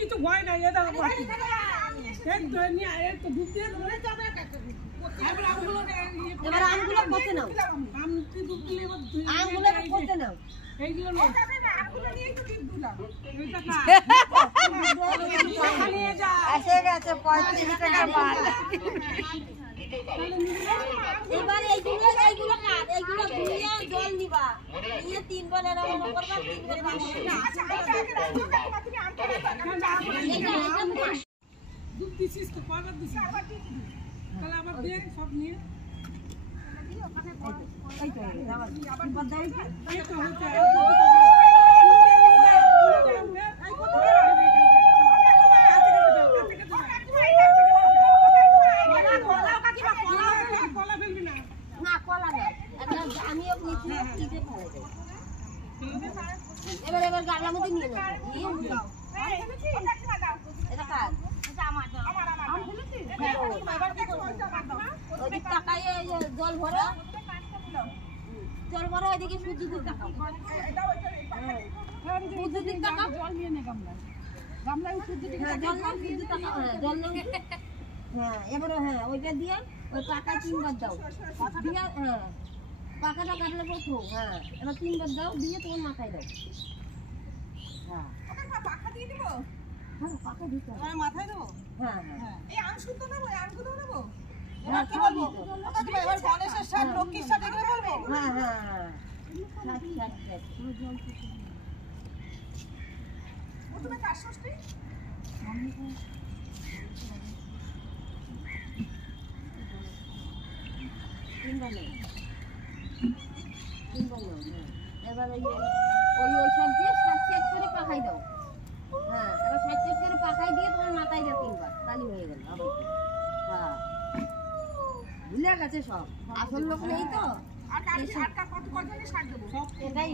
কিছু ভয় নাই এবার আমগুলো পচে নাও, আমগুলো পচে নাও। এসে গেছে 35 টাকা মাল। এবার এইগুলো কাট, এইগুলো ধুইয়া জল নিবা, নিয়ে 3 বার এরকম করবা, 3 বার পানি দুধ দিছিস তো কয়বার দিছিস? তাহলে আবার দে সব নিয়ে এই তো আবার দাও এই তো হচ্ছে এবার গামলার মধ্যে নিয়ে নাও, নিয়ে উঠাও। এটা কার? ওইদিকে তাকাইয়ে জল ভরা, ওইদিকে সূর্য দিক তাকাও, সূর্য দিক তাকাও, জল নিয়ে নে গামলায়, গামলায় সূর্য দিক তাকাও, সূর্য তাকাও, জল নিয়ে হ্যাঁ। এবারে হ্যাঁ ওইটা দিয়ে ওই পাকা 3 বার দাও দিয়া, হ্যাঁ পাকাটা কাটলে প্রথম, হ্যাঁ এবার 3 বার দাও, দিয়ে তোমার মাথায় দাও। হ্যাঁ পাকা দিয়ে দিব, হ্যাঁ পাকা দিতে হবে, আর মাথায় দেব। হ্যাঁ হ্যাঁ এই আম শুদ্ধ নেব, এই আমগুলো নেব, এবার কি বলবো? এবার গণেশের সাথে লক্ষ্মীর সাথে এগুলো বলবো। হ্যাঁ হ্যাঁ হ্যাঁ আচ্ছা আচ্ছা তুমি জল দিতে ও তুমি কার ষষ্ঠী আমি তো এবার ওই সব দিয়ে 7 করে পাকাই দাও। হ্যাঁ এবার 7 করে পাকাই দিয়ে তোমার মাথায় দাও 3 বার, তালি হয়ে গেল। হ্যাঁ ভুলে গেছে সব, আসল লোক নেই তো। এটাই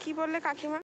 কি বললে কাকিমা?